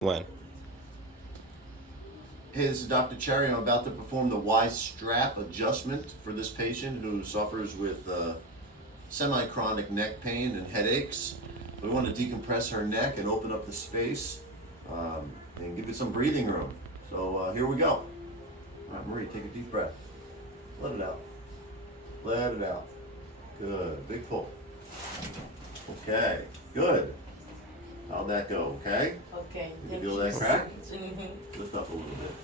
When? Hey, this is Dr. Cherry. I'm about to perform the Y strap adjustment for this patient who suffers with semi-chronic neck pain and headaches. We want to decompress her neck and open up the space and give it some breathing room. So here we go. All right, Marie, take a deep breath. Let it out. Let it out. Good. Big pull. Okay. Good. How'd that go? Okay? Okay. You Thank feel you. that crack? Mhm. Lift up a little bit.